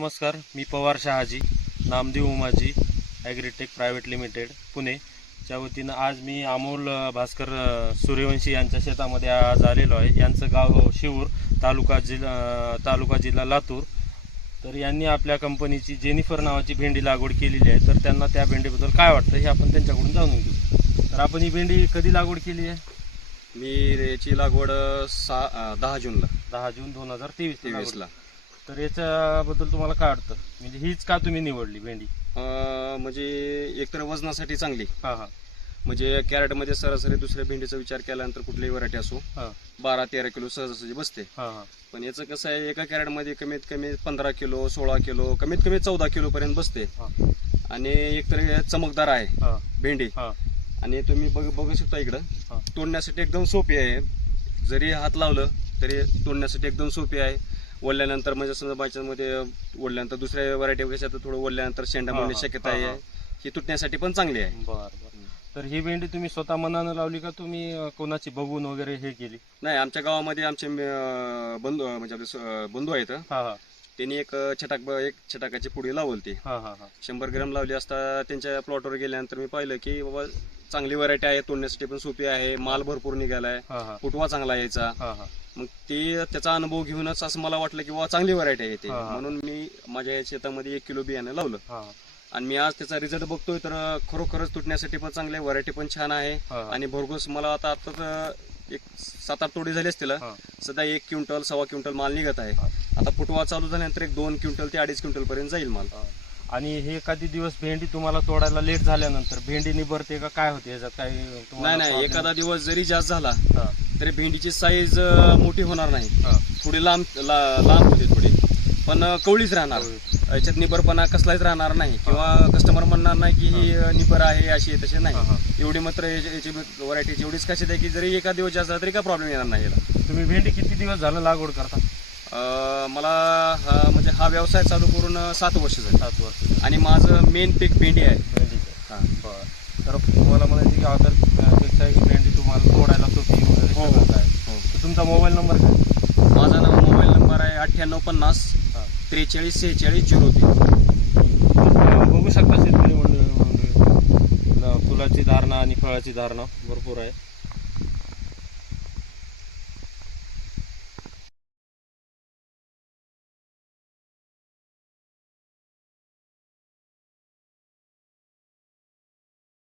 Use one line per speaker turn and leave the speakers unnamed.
नमस्कार मी Pawar Shahaji Namdev Umaji Agritech Private Limited Pune. च्या वतीनं आज मी अमोल भास्कर सूर्यवंशी यांच्या शेतामध्ये आज आलेलो आहे. यांचं गाव शिवूर तालुका जिल्हा तालुका जिल्हा लातूर. तर यांनी आपल्या कंपनीची जेनिफर नावाची भेंडी लागवड केलेली आहे. तर त्यांना त्या भेंडीबद्दल काय वाटतं हे आपण त्यांच्याकडून जाणून घेऊ. तर आपण ही भेंडी कधी लागवड केली आहे?
मी याची लागवड सहा दहा जूनला.
दहा जून दोन हजार तेवीस
तेवीसला.
तर याच्याबद्दल तुम्हाला काय वाटतं? म्हणजे हीच का तुम्ही निवडली भेंडी?
अं, म्हणजे एकतर वजनासाठी चांगली.
हां हां.
म्हणजे कॅरेटमध्ये सरासरी दुसऱ्या भेंडीचा विचार केल्यानंतर कुठलीही व्हरायटी असो
हां.
बारा तेरा किलो सहजासहजी बसते.
हां हां.
पण याचं कसं आहे एका कॅरेटमध्ये कमीत कमी पंधरा किलो सोळा किलो कमीत कमी चौदा किलो पर्यंत बसते.
हां.
आणि एकतर हे चमकदार आहे
हां.
भेंडी.
हां.
आणि तुम्ही बघ बघू शकता इकडं.
हां.
तोडण्यासाठी एकदम सोपी आहे. जरी हात लावलं तरी तोडण्यासाठी एकदम सोपी आहे. ओढल्यानंतर म्हणजे समजा बायच्यामध्ये ओढल्यानंतर दुसऱ्या व्हरायटी तर थोडं ओढल्यानंतर शेंडा
हा,
मिळण्याची शक्यता
हा,
आहे
हा.
ही तुटण्यासाठी पण चांगली आहे.
बर बर. तर ही भेंडी तुम्ही स्वतः मनानं लावली का तुम्ही अं, कोणाची बघून वगैरे हे केली?
नाही आमच्या गावामध्ये आमचे अं, बंधू म्हणजे आपले स- अं, बंधू आहेत.
हां हां.
त्यांनी एक छटाक एक छटाकाची पुडी लावली ती
हां हां हां.
शंभर ग्रॅम लावली असता त्यांच्या प्लॉटवर गेल्यानंतर मी पाहिलं की बाबा चांगली व्हरायटी आहे तोडण्यासाठी पण सोपी आहे माल भरपूर निघालाय
हां हां.
फुटवा चांगला यायचा.
हां हां.
मग ते त्याचा अनुभव घेऊनच असं मला वाटलं की बाबा चांगली व्हरायटी आहे ते.
हा.
म्हणून मी माझ्या या शेतामध्ये एक किलो बियाणं लावलं.
हां.
आणि मी आज त्याचा रिझल्ट बघतोय तर खरोखरच तुटण्यासाठी पण चांगले व्हरायटी पण छान आहे.
हा.
आणि भरघोस मला आता आता एक सात आठ तोडी झाली असतील
हां.
सध्या एक क्विंटल सव्वा क्विंटल माल निघत आहे.
हा.
आता फुटवा चालू झाल्यानंतर एक दोन क्विंटल ते अडीच क्विंटल पर्यंत जाईल माल.
हां. आणि हे एखादी दिवस भेंडी तुम्हाला तोडायला लेट झाल्यानंतर भेंडी निभरते का? काय होते? याच्यात काही तुम्हाला
नाही नाही.
problem?
एखादा दिवस जरी जास्त झाला
हां.
तरी भेंडीची साईज मोठी होणार नाही.
हां.
थोडी लांब ला- लांब होते थोडी. पण अं, कवळीच राहणार. याच्यात निबरपणा कसलाच राहणार नाही. किंवा कस्टमर म्हणणार नाही की ही निबर आहे अशी आहे तसे
हां.
नाही एवढी मात्र याची व्हरायटीची एवढीच खासियत आहे की जरी एका दिवस जास्त तरी काय प्रॉब्लेम येणार नाही याला.
तुम्ही भेंडी किती दिवस झालं लागवड करता?
मला म्हणजे हा व्यवसाय चालू करून सात वर्ष झाली.
सात वर्ष.
आणि माझं मेन पीक भेंडी आहे. हा.
बरं. तर तुम्हाला म्हणायचं की अदरपेक्षा भेंडी तुम्हाला तोडायला सोपी वगैरे
हो, हो.
तुमचा मोबाईल नंबर काय?
माझा नाव मोबाईल नंबर आहे अठ्ठ्याण्णव पन्नास त्रेचाळीस सेहेचाळीस झिरो तीन
बघू शकता शेतकरी मंडळी मंडळी. फुलाची धारणा आणि फळाची धारणा भरपूर आहे.